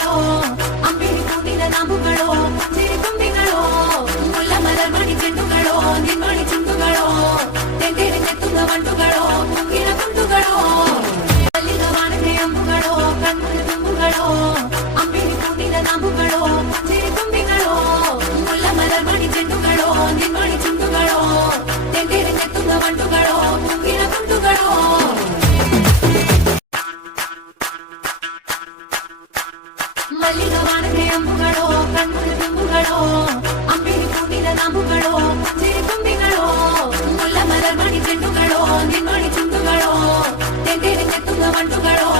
ചെണ്ടുകളോ അമ്പിളി പൂവിന നാമ്പുകളോ പുഞ്ചിരി തുമ്പികളോ മുല്ലമലർമണി ചെണ്ടുകളോ നിൻമണി ചുണ്ടുകളോ തെന്തിരിഞ്ഞെത്തുന്ന വണ്ടുകളോ മുങ്ങിന കുണ്ടുകളോ മല്ലികവാണന്റെ അമ്പുകളോ കൺമുഴി തുമ്പുകളോ അമ്പിളി പൂവിന നാമ്പുകളോ പുഞ്ചിരി തുമ്പികളോ മുല്ലമലർമണി ചെണ്ടുകളോ നിൻമണി ചുണ്ടുകളോ തെന്തിരിഞ്ഞെത്തുന്ന വണ്ടുകളോ മുങ്ങിന കുണ്ടുകളോ മല്ലികവാണന്റെ അമ്പുകളോ കൺമുഴി തുമ്പുകളോ അമ്പിളി പൂവിന നാമ്പുകളോ പുഞ്ചിരി തുമ്പികളോ മുല്ലമലർമണി ചെണ്ടുകളോ നിൻമണി ചുണ്ടുകളോ തെന്തിരിഞ്ഞെത്തുന്ന വണ്ടുകളോ